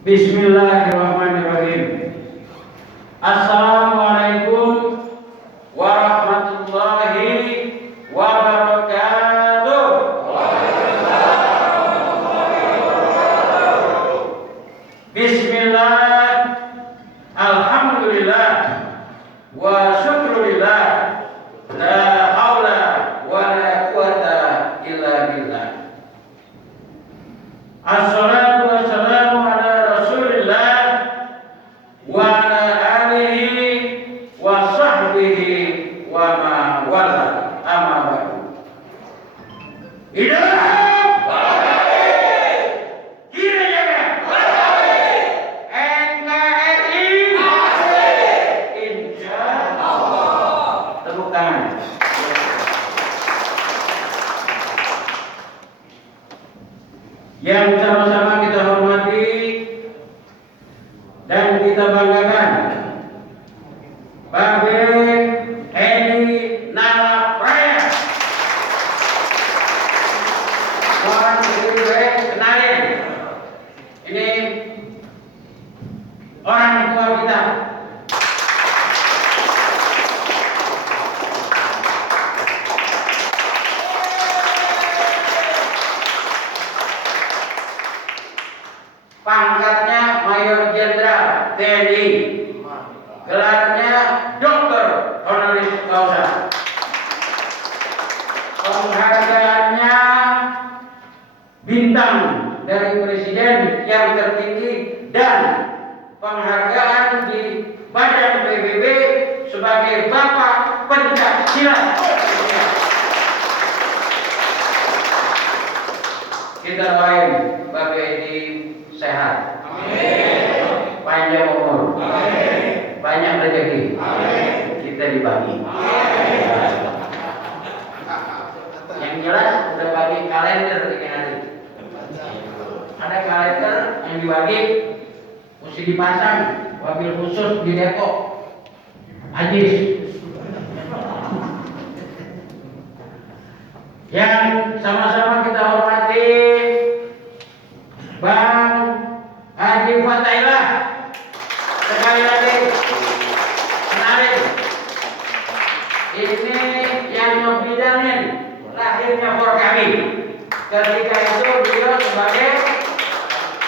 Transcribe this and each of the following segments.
Bismillahirrahmanirrahim. Assalamualaikum warahmatullahi wabarakatuh. Bismillah, alhamdulillah, wa syukurillah, la haula wa la quwata illa billah. Assalatu wassalamu ala rasulillah wa ala alihi wa sahbihi wa ma wala amma ba'du. Hidup kira jaga NKRI insya Allah. Tepuk tangan. Yang sama-sama kita hormati dan kita banggakan, Babe Edi Nalapraya. Mohon kenalin, ini orang tua kita. Pangkatnya Mayor Jenderal TNI, gelarnya Doktor Honoris Causa. Penghargaannya bintang dari Presiden yang tertinggi dan penghargaan di Badan PBB sebagai Bapak Pencaksilat. Kita doain Bapak Edi sehat, amin. Panjang umur, amin. Banyak rezeki, amin. Kita dibagi, amin. Yang jelas udah bagi kalender ini hari. Ada kalender yang dibagi, mesti dipasang, wabil khusus di Depok, Ajis. Yang sama-sama kita hormati Bang Haji Fatailah, sekali lagi kenalin, ini yang membidanin lahirnya Forkami. Ketika itu beliau sebagai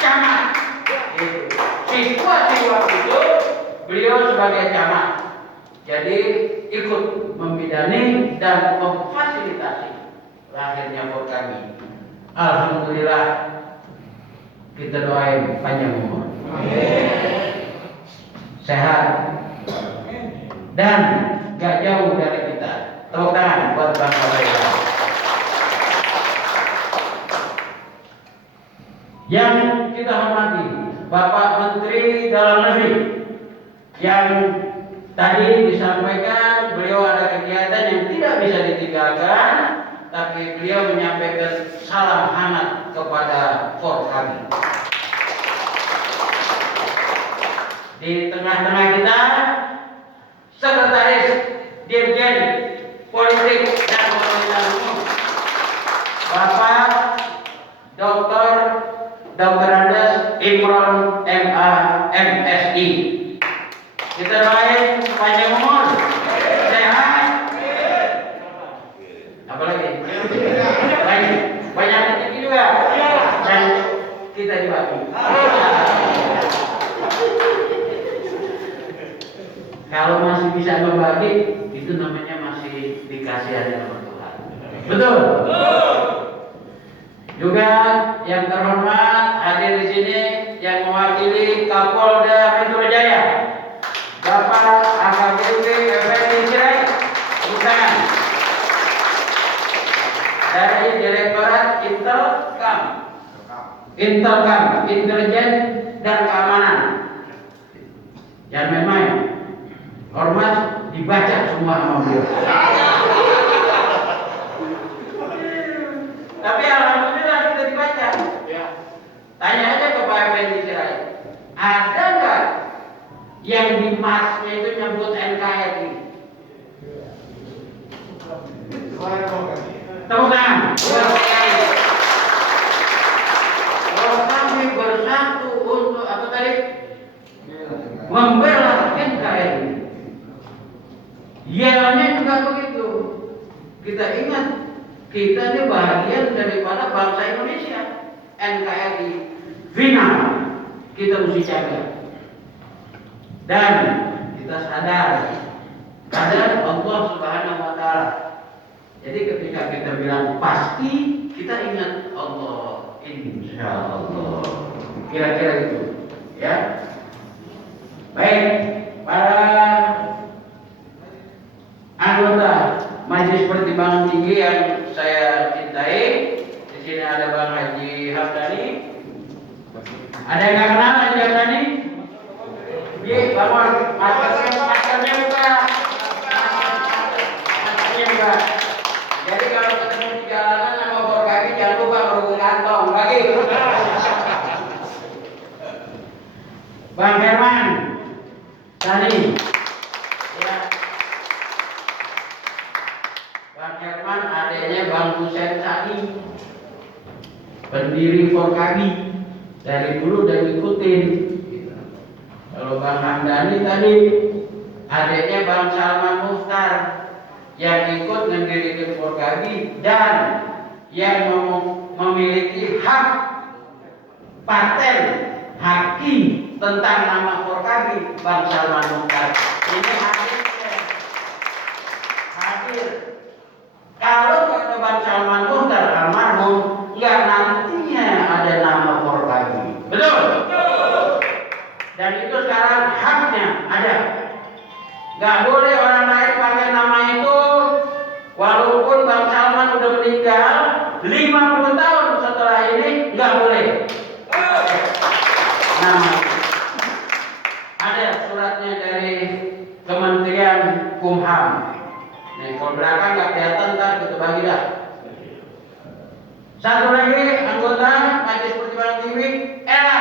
camat, siswa itu beliau sebagai camat, jadi ikut membidani dan memfasilitasi lahirnya Forkami. Alhamdulillah, kita doain panjang umur, amin. Sehat, dan gak jauh dari kita. Tepuk tangan buat Bang Fatailah. Yang kita hormati Bapak Menteri Dalam Negeri, yang tadi disampaikan beliau ada kegiatan yang tidak bisa ditinggalkan, tapi beliau menyampaikan salam hangat kepada Forkami. Di tengah-tengah kita, Sekretaris Dirjen Politik dan Pemerintahan Umum, Bapak Dr. Andes Imron MA MSI. Kita doain panjang umur, sehat. Apalagi? Banyak rezeki juga, dan kita dibagi. Kalau masih bisa membagi, itu namanya masih dikasihani sama Tuhan. Betul? Juga yang terhormat hadir di sini yang mewakili Kapolda Metro Jaya, Bapak AKBP Effendi Sirait, bukan, dari Direktorat Intelkam, Intelijen dan Keamanan. Jangan main-main, hormat dibaca semua sama beliau. Tapi alhamdulillah kita dibaca. Tanya aja ke Pak Effendi Sirait, ada nggak yang di masnya itu nyebut NKRI? Tepuk tangan. Kalau kami bersatu untuk membela NKRI. Yelnya juga begitu. Kita ingat, kita ini bagian daripada bangsa Indonesia. NKRI final kita mesti jaga. Dan kita sadar Allah Subhanahu wa Ta'ala. Jadi ketika kita bilang pasti, kita ingat Allah, insya Allah. Kira-kira itu, ya. Baik, para anggota Majelis Pertimbangan Tinggi yang saya cintai, di sini ada Bang Haji Hamdani. Ada yang nggak kenal Haji Hamdani? Iya, bangun. Maskernya buka. Maskernya buka. Jadi kalau ketemu di jalanan sama bor kaki, jangan lupa berhubung kantong lagi. Bang Herman Tani, ya. Bang Herman adanya Bang Husein Tani, pendiri Forkabi dari dulu dan ikutin. Kalau Bang Hamdani tadi adanya Bang Salman Muhtar yang ikut mendirikan Forkabi dan yang memiliki hak paten haki tentang nama Forkabi, Bang Salman Muhtar. Ini hadir. Kalau kata Bang Salman Muhtar almarhum, nggak nantinya ada nama Forkabi. Betul? Dan itu sekarang haknya ada. Nggak boleh orang lain pakai nama itu, walaupun Bang Salman udah meninggal 50 tahun setelah ini, nggak boleh. Nama ada suratnya dari Kementerian Kumham. Nih, kalau belakang nggak kelihatan, ntar kita bagi dah. Satu lagi anggota Majelis Pertimbangan Tinggi, Ella.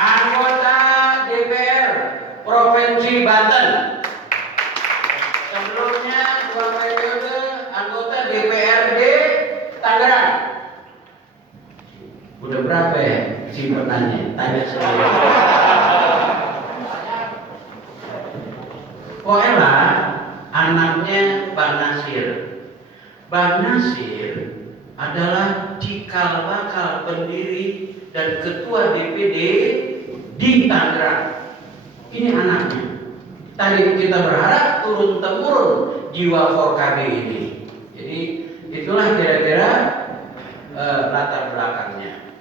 Anggota DPR Provinsi Banten. Sebelumnya 2 periode anggota DPRD Tangerang. Udah berapa ya simpenannya? Tanya sendiri. Ella anaknya Bang Nasir. Bang Nasir adalah cikal bakal pendiri dan ketua DPD di Tangerang. Ini anaknya. Tadi kita berharap turun temurun jiwa Forkabi ini. Jadi itulah kira-kira latar belakangnya.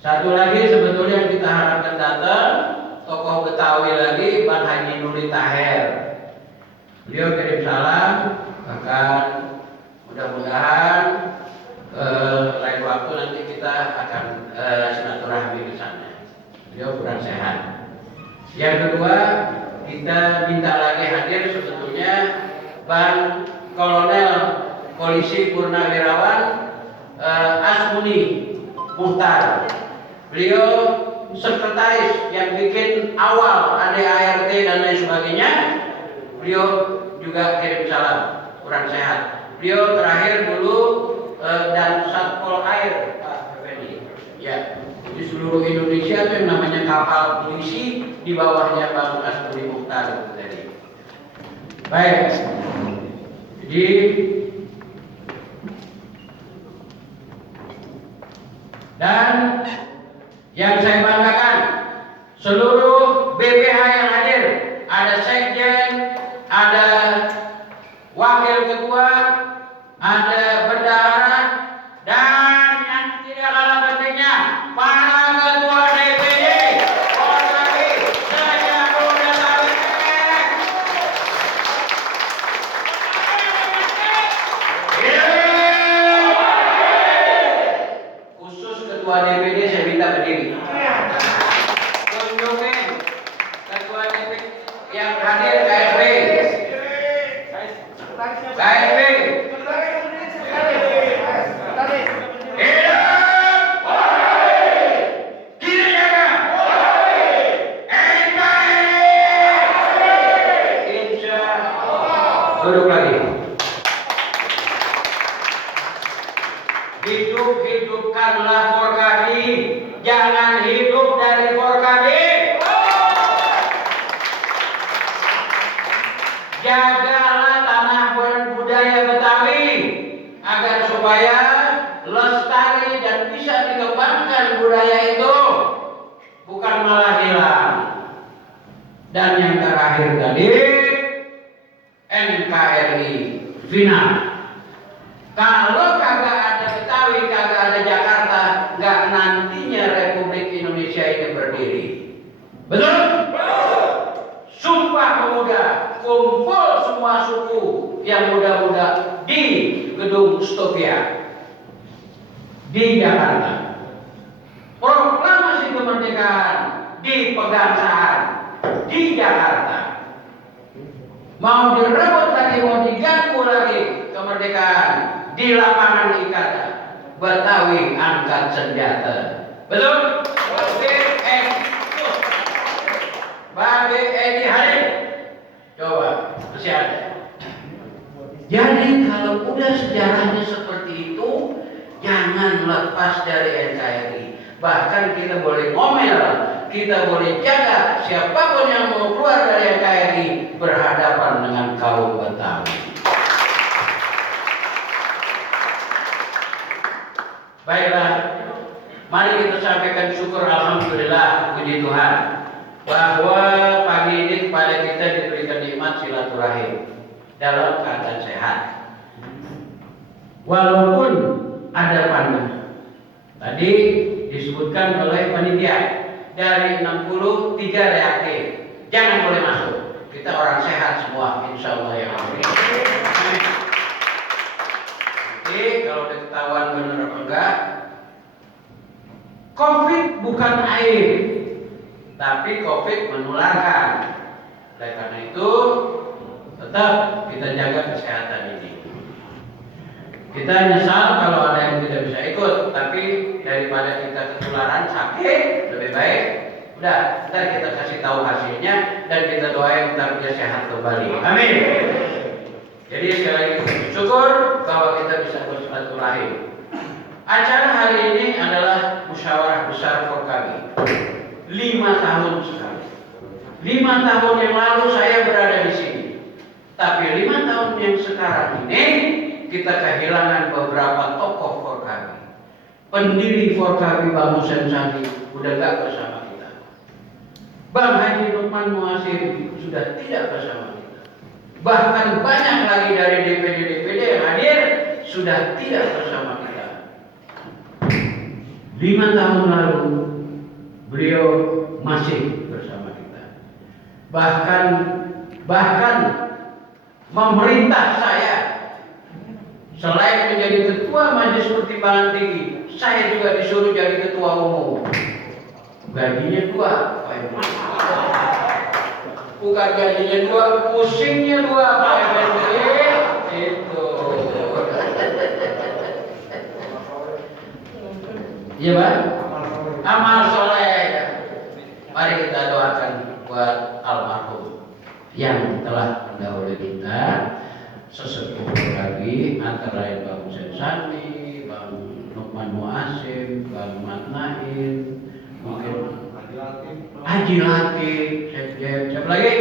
Satu lagi sebetulnya yang kita harapkan datang, tokoh Betawi lagi, Bang Haji Nuri Taher. Beliau kirim salam, bahkan mudah-mudahan lain waktu nanti kita akan silaturahmi ke sana. Beliau kurang sehat. Yang kedua, kita minta lagi hadir sebetulnya Bang Kolonel Polisi Purnawirawan Asmuni Muhtar. Beliau sekretaris yang bikin awal ADART dan lain sebagainya. Beliau juga kirim salam, kurang sehat. Beliau terakhir dulu dan Satpol Air, Pak Effendi. Ya, di seluruh Indonesia itu yang namanya kapal polisi di bawahnya Bang Asmuni Muhtar tadi. Baik, jadi dan yang saya banggakan, seluruh BPH yang hadir, ada sekjen, ada wakil ketua, ada bendahara, dan yang tidak kalah pentingnya, para ketua DPD, Forkabi se-Jabodetabek. Khusus ketua DPD saya minta berdiri. Tunjukin ketua DPD yang hadir KSB. KSB. Insya Duduk lagi. Hidupkanlah Forkadi, jangan hidup dari Forkadi. Jagalah tanah budaya Betawi agar supaya lestari dan bisa dikembangkan budaya itu, bukan malah hilang. Dan yang terakhir tadi, NKRI final. Kalau kagak ada Betawi, kagak ada Jakarta, nggak nantinya Republik Indonesia ini berdiri. Betul? Sumpah Pemuda, kumpul semua suku yang muda-muda di Gedung Stovia di Jakarta. Proklamasi kemerdekaan di Pegangsaan di Jakarta. Mau direbut lagi, mau diganggu lagi kemerdekaan di lapangan Ikada. Betawi angkat senjata. Betul? Babe Edi Halim. Coba, masih ada. Jadi kalau udah sejarahnya seperti itu, jangan lepas dari NKRI. Bahkan kita boleh ngomel, kita boleh jaga siapapun yang mau keluar dari NKRI berhadapan dengan kaum Betawi. Baiklah, mari kita sampaikan syukur alhamdulillah, puji Tuhan, bahwa pagi ini kepada kita diberikan nikmat silaturahim dalam keadaan sehat. Walaupun ada pandemi. Tadi disebutkan oleh panitia dari 63 reaktif, jangan boleh masuk. Kita orang sehat semua, insya Allah ya amin. Jadi kalau ketahuan benar apa enggak, COVID bukan air, tapi COVID menularkan. Oleh karena itu, tetap kita jaga kesehatan ini. Kita nyesal kalau ada yang tidak bisa ikut, tapi daripada kita ketularan sakit, lebih baik udah ntar kita kasih tahu hasilnya dan kita doain ntar dia sehat kembali. Amin. Jadi sekali lagi kita bersyukur bahwa kita bisa bersilaturahim. Acara hari ini adalah musyawarah besar Forkadi. 5 tahun sekali. 5 tahun yang lalu saya berada di sini. Tapi 5 tahun yang sekarang ini kita kehilangan beberapa tokoh Forkadi. Pendiri Forkadi Bang Hussein Sandi udah gak bersama kita. Bang Haji Lukman Muasir sudah tidak bersama kita. Bahkan banyak lagi dari DPD yang hadir sudah tidak bersama kita. 5 tahun lalu beliau masih bersama kita. Bahkan memerintah saya, selain menjadi ketua Majelis Pertimbangan Tinggi, saya juga disuruh jadi ketua umum. Gajinya 2, Pak Ibu. Bukan gajinya 2, pusingnya 2, Pak Ibu. Itu. Iya, Pak? Amal soleh. Mari kita doakan buat almarhum yang telah mendahului kita, sesepuh lagi antara lain Bang Hussein Sandi, Bang Lukman Muasim, Bang Matnain, mungkin Haji Latif, siapa lagi?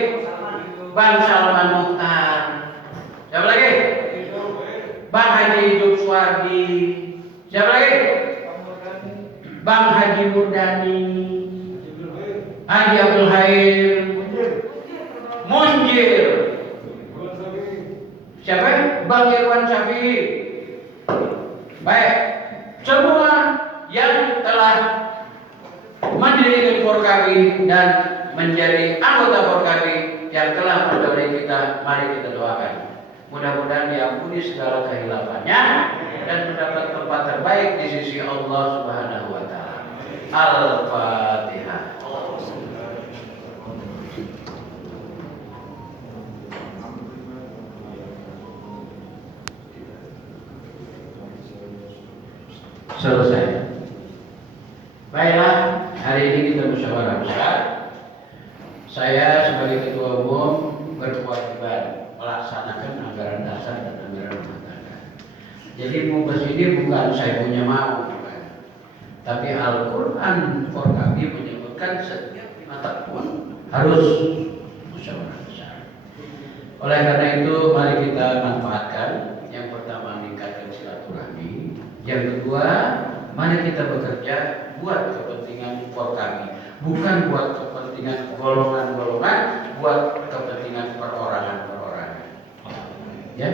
Bang Salman Mukhtar, siapa lagi? Bang Haji Hidup Suwardi, siapa lagi? Bang Haji Murdani, Haji Abdul Hair, Munjir, siapa? Bang Irwan Syafi'i. Baik, semua yang telah mendirikan Forkadi dan menjadi anggota Forkadi yang telah mendahului kita, mari kita doakan. Mudah-mudahan diampuni segala kehilafannya dan mendapat tempat terbaik di sisi Allah Subhanahu wa taala. Al-Fatihah. Selesai. Baiklah, hari ini kita musyawarah besar. Saya sebagai ketua umum berkewajiban melaksanakan anggaran dasar dan anggaran rumah tangga. Jadi mubas ini bukan saya punya mau, bukan. Tapi Al-Quran Forkabi menyebutkan setiap 5 tahun harus musyawarah besar. Oleh karena itu mari kita manfaatkan. Yang pertama meningkatkan silaturahmi. Yang kedua, mari kita bekerja buat kepentingan Forkabi, bukan buat kepentingan golongan-golongan, buat kepentingan perorangan-perorangan. Ya,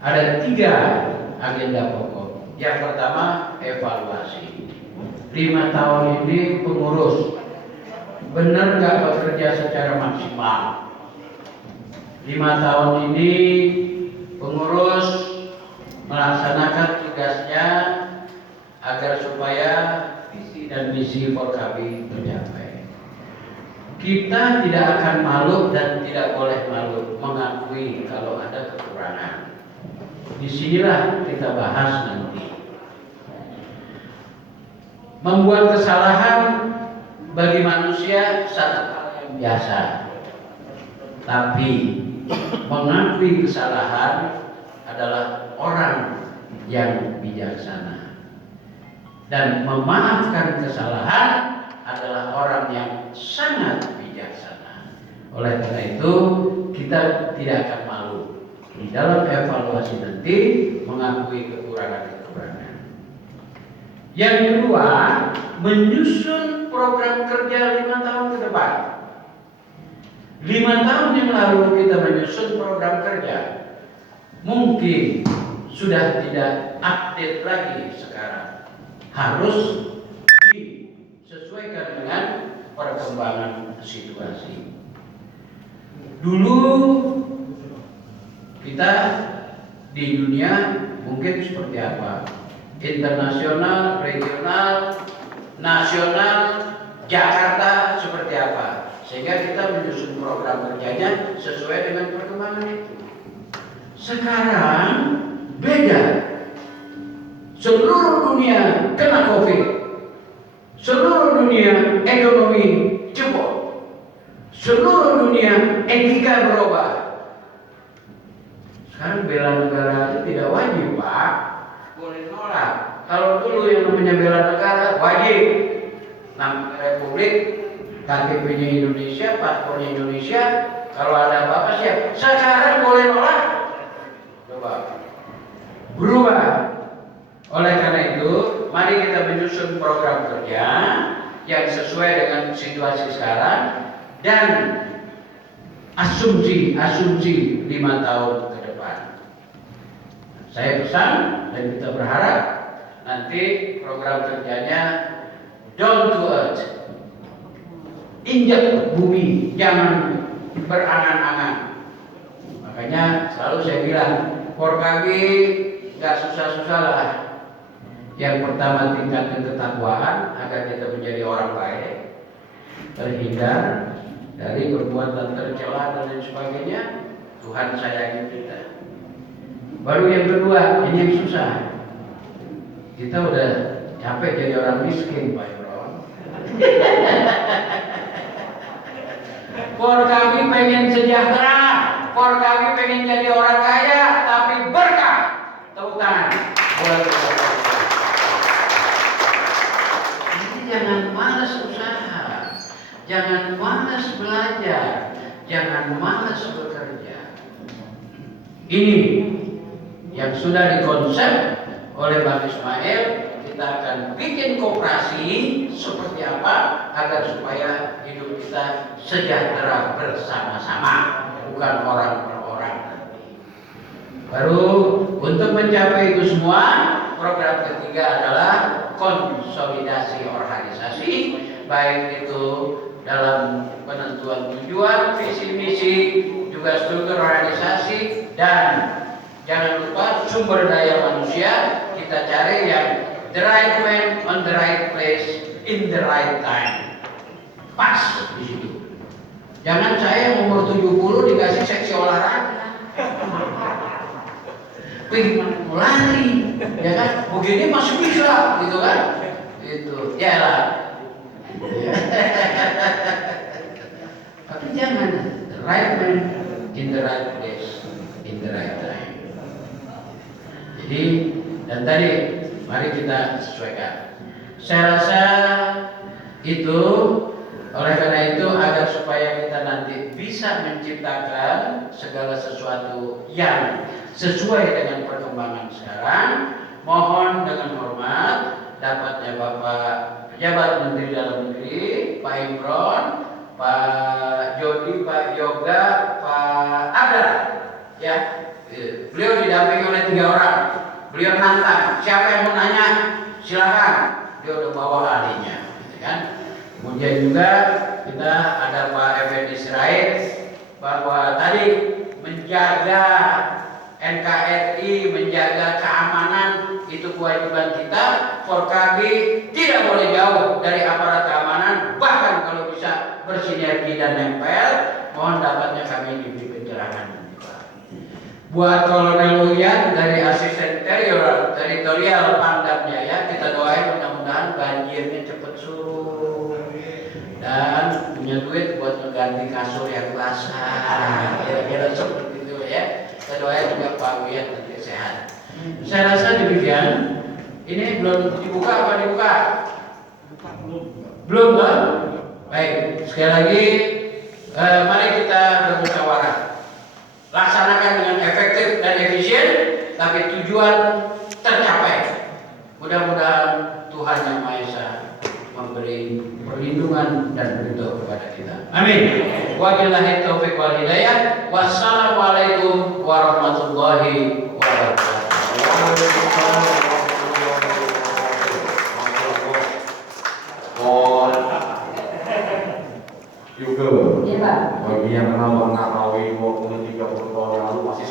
ada 3 agenda pokok. Yang pertama evaluasi. 5 tahun ini pengurus benar nggak bekerja secara maksimal? 5 tahun ini pengurus melaksanakan tugasnya agar supaya visi dan misi Forkabi tercapai. Kita tidak akan malu dan tidak boleh malu mengakui kalau ada kekurangan. Disinilah kita bahas nanti. Membuat kesalahan bagi manusia satu hal yang biasa, tapi mengakui kesalahan adalah orang yang bijaksana, dan memaafkan kesalahan adalah orang yang sangat bijaksana. Oleh karena itu kita tidak akan malu di dalam evaluasi nanti mengakui kekurangan-kekurangan. Yang kedua, menyusun program kerja 5 tahun ke depan. 5 tahun yang lalu kita menyusun program kerja, mungkin sudah tidak update lagi sekarang. Harus disesuaikan dengan perkembangan situasi. Dulu kita di dunia mungkin seperti apa? Internasional, regional, nasional, Jakarta seperti apa? Sehingga kita menyusun program kerjanya sesuai dengan perkembangan itu. Sekarang beda. Seluruh dunia kena COVID. Seluruh dunia ekonomi jebol. Seluruh dunia etika berubah. Sekarang bela negara itu tidak wajib, Pak. Boleh nolak. Kalau dulu yang namanya bela negara wajib. Nama Republik, KTP-nya Indonesia, paspornya Indonesia. Kalau ada apa-apa siap. Sekarang boleh nolak. Coba berubah. Oleh karena itu, mari kita menyusun program kerja yang sesuai dengan situasi sekarang dan asumsi 5 tahun ke depan. Saya pesan dan kita berharap nanti program kerjanya down to earth, injak bumi, jangan berangan-angan. Makanya selalu saya bilang, Forkabi nggak susah-susah lah. Yang pertama tingkatkan ketakwaan agar kita menjadi orang baik, terhindar dari perbuatan tercela dan lain sebagainya. Tuhan sayangi kita. Baru yang kedua, ini yang susah. Kita udah capek jadi orang miskin, Pak Imron. Forkabi pengen sejahtera, Forkabi pengen jadi orang kaya, tapi berkah. Tepuk tangan. Jadi jangan malas usaha, jangan malas belajar, jangan malas bekerja. Ini yang sudah dikonsep oleh Bang Ismail. Kita akan bikin koperasi seperti apa agar supaya hidup kita sejahtera bersama-sama, bukan orang per orang. Baru untuk mencapai itu semua, program ketiga adalah konsolidasi organisasi, baik itu dalam penentuan tujuan, visi misi, juga struktur organisasi, dan jangan lupa sumber daya manusia kita cari yang the right man on the right place in the right time. Pas di situ. Jangan saya umur 70 dikasih seksi olahraga. Pengen lari, ya kan? Begini masih bisa, gitu kan? Itu, ya lah. Tapi jangan the right man in the right place, in the right time. Jadi, dan tadi mari kita sesuaikan. Saya rasa itu, oleh karena itu agar supaya kita nanti bisa menciptakan segala sesuatu yang sesuai dengan perkembangan sekarang, mohon dengan hormat dapatnya Bapak Pejabat Menteri Dalam Negeri, Pak Imron, Pak Jody, Pak Yoga, Pak Adar, ya, beliau didampingi oleh 3 orang. Beliau nantang, siapa yang mau nanya, silakan. Dia udah bawa ahlinya, gitu kan. Kemudian juga kita ada Pak Effendi Sirait, bahwa tadi menjaga NKRI, menjaga keamanan itu kewajiban kita. Forkab tidak boleh jauh dari aparat keamanan, bahkan kalau bisa bersinergi dan nempel. Mohon dapatnya kami diberi pencerahan. Buat Kolonel Uyan dari asisten teritorial Pangdam Jaya, kita doain mudah-mudahan banjirnya cepat surut dan punya duit buat mengganti kasur yang basah, kira-kira seperti itu ya. Kita doain juga Pak Uyan nanti sehat. Saya rasa demikian. Ini belum dibuka apa dibuka? Belum kan? Baik, sekali lagi mari kita bermusyawarah. Laksanakan dengan efektif dan efisien, tapi tujuan tercapai. Mudah-mudahan Tuhan Yang Maha Esa memberi perlindungan dan ridho kepada kita. Amin. Wabillahi taufiq wal hidayah. Wassalamualaikum warahmatullahi wabarakatuh. Juga bagi yang kenal Bang Narawi 20-30 tahun lalu masih